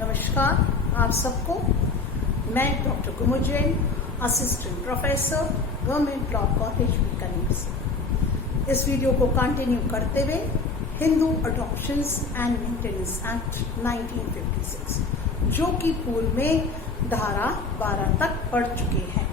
नमस्कार आप सबको। मैं doctor Kumud Jain, assistant professor, government law college Bikaner से इस वीडियो को कंटिन्यू करते हुए Hindu adoptions and maintenance act 1956 जो कि पूर्व में धारा 12 तक पढ़ चुके हैं।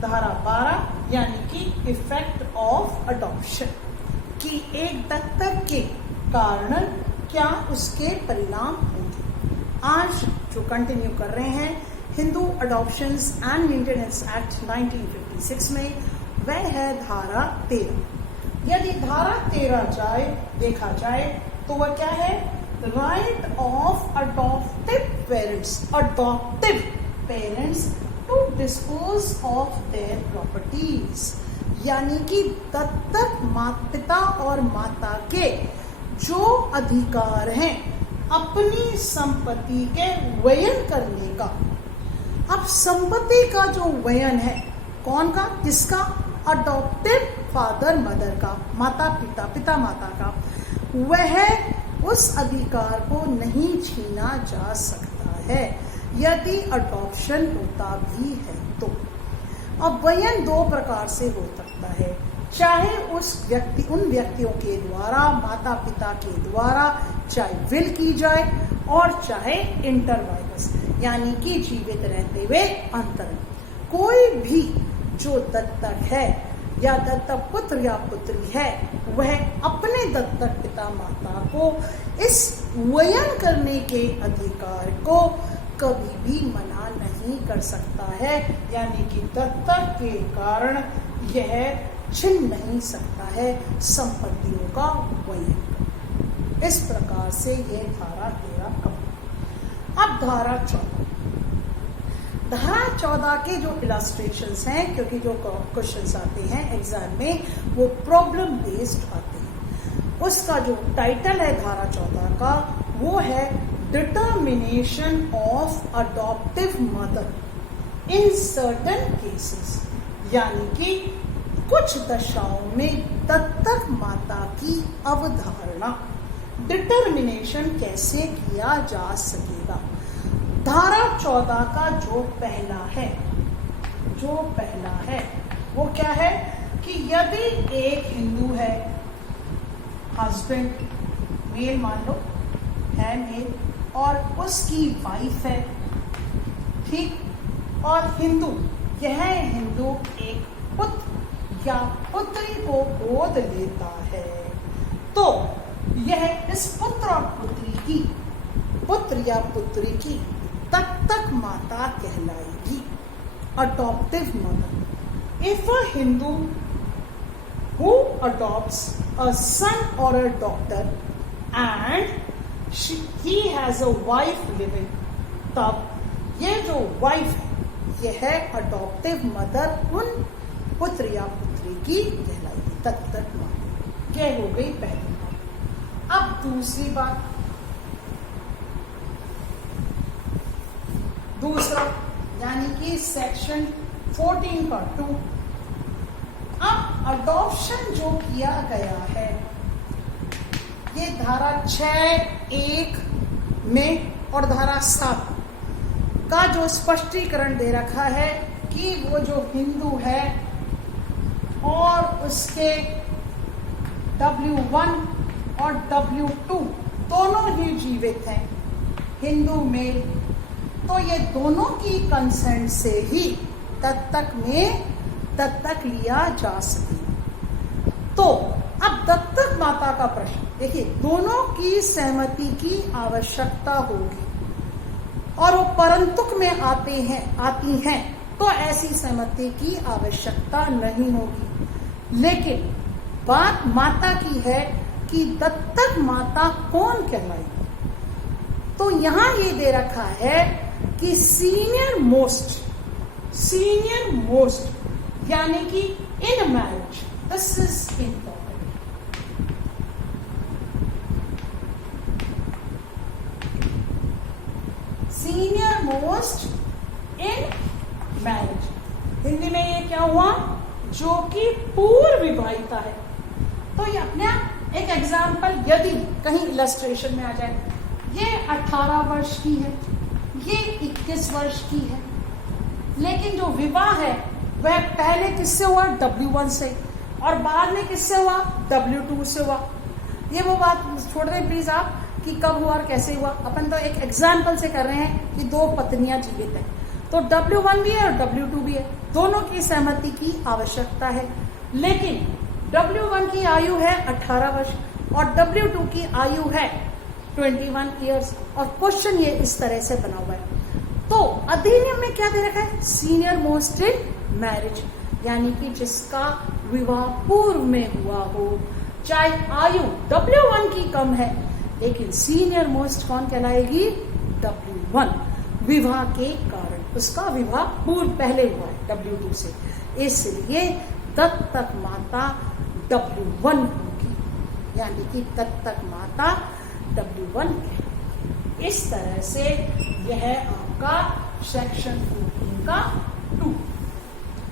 धारा 12 यानी कि इफेक्ट ऑफ अडॉप्शन कि एक दत्तक के कारण क्या उसके परिणाम होंगे। आज जो कंटिन्यू कर रहे हैं Hindu adoptions and maintenance act 1956 में वह है धारा 13। यदि धारा 13 देखा जाए तो वह क्या है? Right of adoptive parents to dispose of their properties, यानी कि दत्तक पिता और माता के जो अधिकार हैं अपनी संपत्ति के वयन करने का। अब संपत्ति का जो वयन है कौन का, किसका? अडॉप्टिव फादर मदर का, माता पिता, पिता माता का। वह उस अधिकार को नहीं छीना जा सकता है यदि अडॉप्शन होता भी है तो। अब वयन दो प्रकार से हो सकता है, चाहे उन व्यक्तियों के द्वारा, माता पिता के द्वारा चाहे विल की जाए और चाहे इंटरवाइवस यानी कि जीवित रहते हुए अंतरंग। कोई भी जो दत्तक है या दत्तक पुत्र या पुत्री है वह अपने दत्तक पिता माता को इस वयन करने के अधिकार को कभी भी मना नहीं कर सकता है, यानी कि दत्तक के कारण यह छीन नहीं सकता है संपत्तियों का वयन। इस प्रकार से यह धारा 13 कम। अब धारा 14। धारा 14 के जो इलस्ट्रेशंस हैं, क्योंकि जो क्वेश्चंस आते हैं एग्जाम में वो प्रॉब्लम बेस्ड आते हैं, उसका जो टाइटल है धारा 14 का वो है determination of adoptive mother in certain cases, यानी कि कुछ दशाओं में दत्तक माता की अवधारणा, डिटर्मिनेशन कैसे किया जा सकेगा। धारा 14 का जो पहला है वो क्या है कि यदि एक हिंदू है, हस्बैंड मेल मान लो है मेल, और उसकी वाइफ है, ठीक, और यह हिंदू एक पुत्र या पुत्री को गोद लेता है, तो यह इस पुत्र और पुत्र या पुत्री की दत्तक माता कहलाएगी, adoptive mother. If a Hindu who adopts a son or a daughter and he has a wife living, तब ये जो वाइफ है यह अडॉप्टिव मदर उन पुत्र या पुत्री की कहलाएगी, दत्तक माता। यह हो गई पहली बात। अब दूसरी बात, दूसरा यानी कि सेक्शन 14 का 2। अब अडॉप्शन जो किया गया है ये धारा 6(1) में और धारा 7 का जो स्पष्टीकरण दे रखा है कि वो जो हिंदू है और उसके W1 और W2 दोनों ही जीवित हैं, हिंदू मेल, तो ये दोनों की कंसेंट से ही दत्तक लिया जा सके। तो अब दत्तक माता का प्रश्न देखिए, दोनों की सहमति की आवश्यकता होगी और वो परंतुक में आती हैं तो ऐसी सहमति की आवश्यकता नहीं होगी। लेकिन बात माता की है कि दत्तक माता कौन कहलाएगी, तो यहां ये दे रखा है कि सीनियर मोस्ट यानी कि in marriage, this is important. Senior most in marriage, Hindi में ये क्या हुआ, जो कि पूर्व विवाहिता है। तो ये अपने आप एक एग्जाम्पल यदि कहीं इलस्ट्रेशन में आ जाए, ये 18 वर्ष की है, ये 21 वर्ष की है, लेकिन जो विवाह है वह पहले किससे हुआ? W1 से, और बाद में किससे हुआ? W2 से हुआ। ये वो बात छोड़ दें प्लीज आप कि कब हुआ और कैसे हुआ। अपन तो एक एग्जाम्पल से कर रहे हैं कि दो पत्नियां जीवित हैं, तो W1 भी है और W2 भी है, दोनों की सहमति की आवश्यकता है। लेकिन W1 की आयु है 18 वर्ष और W2 की आयु है 21 ईयर्स, और क्वेश्चन ये इस तरह से बना हुआ है। तो अधिनियम में क्या दे रखा है? सीनियर मोस्ट इन मैरिज, यानी कि जिसका विवाह पूर्व में हुआ हो, चाहे आयु W1 की कम है, लेकिन सीनियर मोस्ट कौन कहलाएगी? W1, विवाह के कारण, उसका विवाह पूर्व पहले हुआ है W2 से, इसलिए दत्तक माता W1 होगी, यानी कि दत्तक माता W1 है। इस तरह से यह आपका सेक्शन 14 का 2।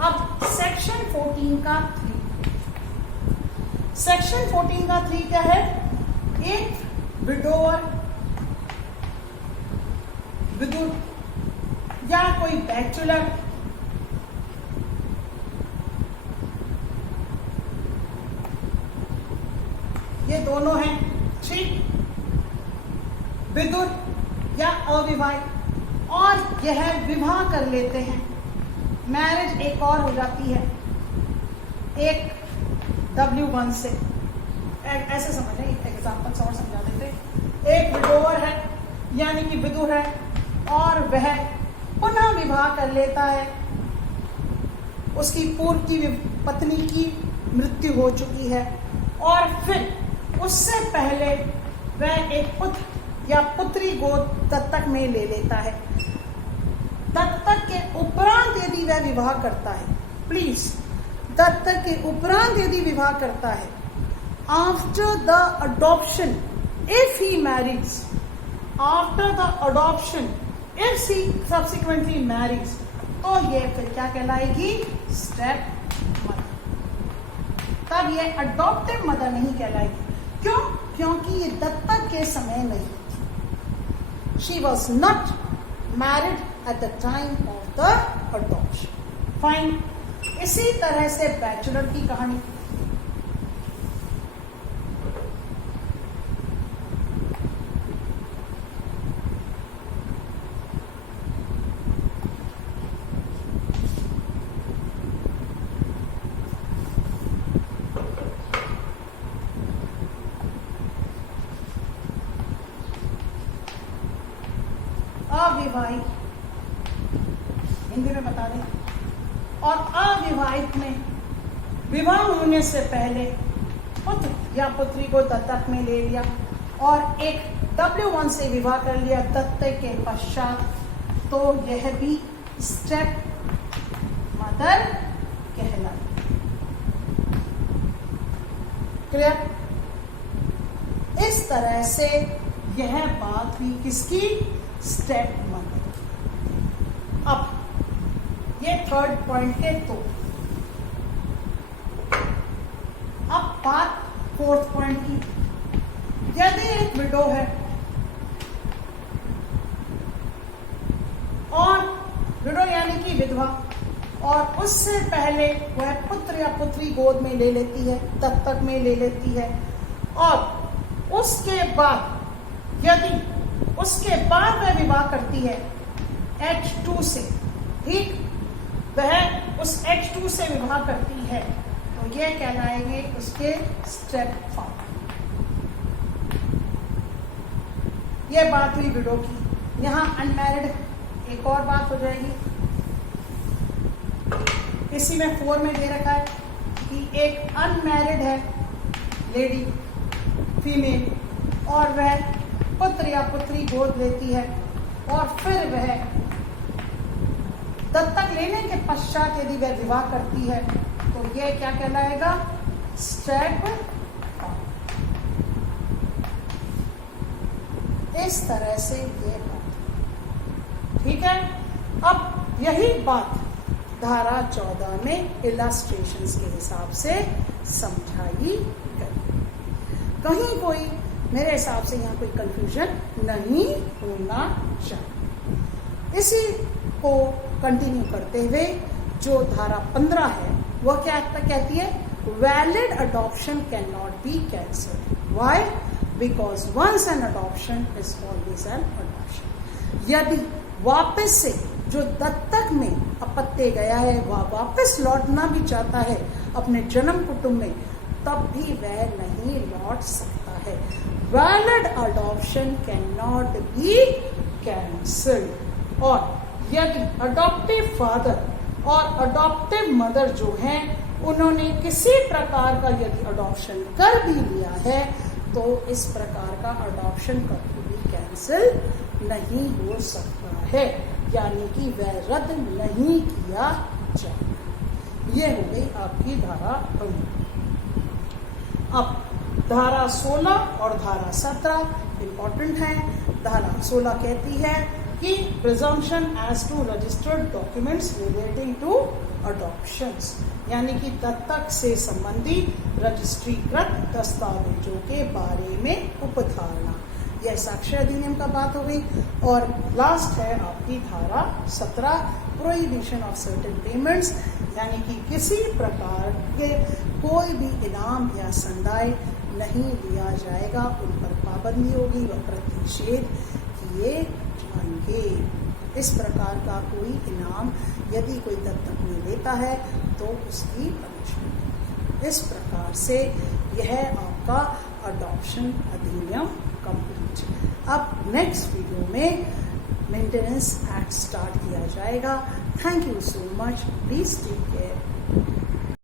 अब सेक्शन 14 का 3, सेक्शन 14 का 3 क्या है? एक विडोवर, विदुर या कोई बैचलर ये दोनों हैं, ठीक, विदुर या अविवाहित, और यह विवाह कर लेते हैं, मैरिज एक और हो जाती है एक W1 से। ऐसे समझ लें, एग्जाम्पल और समझा देते। एक विडोवर है यानी कि विदुर है और वह पुनः विवाह कर लेता है, उसकी पूर्व की पत्नी की मृत्यु हो चुकी है, और फिर उससे पहले वह एक पुत्र या पुत्री गोद दत्तक में ले लेता है। दत्तक के उपरांत यदि वह विवाह करता है, प्लीज, दत्तक के उपरांत यदि विवाह करता है, after the adoption if he marries, after the adoption if he subsequently marries, तो ये फिर क्या कहलाएगी? Step mother. तब ये अडॉप्टिव मदर नहीं कहलाएगी। क्यों? क्योंकि ये दत्तक के समय नहीं थी। She was not married at the time of the adoption. Fine. इसी तरह से बैचलर की कहानी, अविवाहित, हिंदी में बता दें, और अविवाहित में विवाह होने से पहले पुत्र या पुत्री को दत्तक में ले लिया और एक W1 से विवाह कर लिया दत्तक के पश्चात, तो यह भी स्टेप मदर कहलाती। क्लियर? इस तरह से यह बात हुई किसकी? Step mother. अब ये थर्ड पॉइंट के तो, अब बात फोर्थ पॉइंट की। यदि एक विडो है और विडो यानी कि विधवा, और उससे पहले वह पुत्र या पुत्री गोद में ले लेती है, दत्तक में ले लेती है, और उसके बाद यदि उसके बाद वह विवाह करती है H2 से, ठीक, वह उस H2 से विवाह करती है, तो यह कहलाएंगे उसके स्टेप फादर। यह बात हुई विडो की। यहां अनमैरिड एक और बात हो जाएगी। इसी में 4 में दे रखा है कि एक अनमैरिड है लेडी, फीमेल, और वह पुत्र या पुत्री गोद लेती है, और फिर वह दत्तक लेने के पश्चात यदि वह विवाह करती है, तो यह क्या कहलाएगा? Step father. इस तरह से ये बात, ठीक है। अब यही बात धारा 14 में इलस्ट्रेशंस के हिसाब से समझाई गई। कहीं कोई मेरे हिसाब से यहाँ कोई कंफ्यूजन नहीं होना चाहिए। इसी को कंटिन्यू करते हुए जो धारा 15 है वह क्या कहती है, valid adoption can not be cancelled. Why? Because once an adoption is always an adoption. यदि वापस से जो दत्तक में अपत्य गया है वह वापस लौटना भी चाहता है अपने जन्म कुटुंब में, तब भी वह नहीं लौट सकता है। Valid adoption can not be cancelled. और यदि अडॉप्टिव फादर और अडॉप्टिव मदर जो हैं उन्होंने किसी प्रकार का यदि अडॉप्शन कर भी लिया है तो इस प्रकार का अडॉप्शन कभी भी कैंसिल नहीं हो सकता है, यानी कि वह रद्द नहीं किया जाएगा। ये हो गई आपकी धारा 15। अब धारा 16 और धारा 17 इंपॉर्टेंट है। धारा 16 कहती है कि presumption as to registered documents relating to adoptions, यानी कि दत्तक से संबंधित रजिस्ट्रीकृत दस्तावेजों के बारे में उपधारणा। यह साक्ष्य अधिनियम का बात हो गई। और लास्ट है आपकी धारा 17, प्रोहिबिशन ऑफ सर्टेन पेमेंट्स, यानी कि किसी प्रकार के कोई भी इनाम या संदाय नहीं लिया जाएगा, उन पर पाबंदी होगी व प्रतिषेध किए जाएंगे। इस प्रकार का कोई इनाम यदि कोई दत्तक में लेता है तो उसकी पनिशमेंट। इस प्रकार से यह आपका अडॉप्शन अधिनियम कंप्लीट। अब नेक्स्ट वीडियो में मेंटेनेंस एक्ट स्टार्ट किया जाएगा। Thank you so much. Please take care.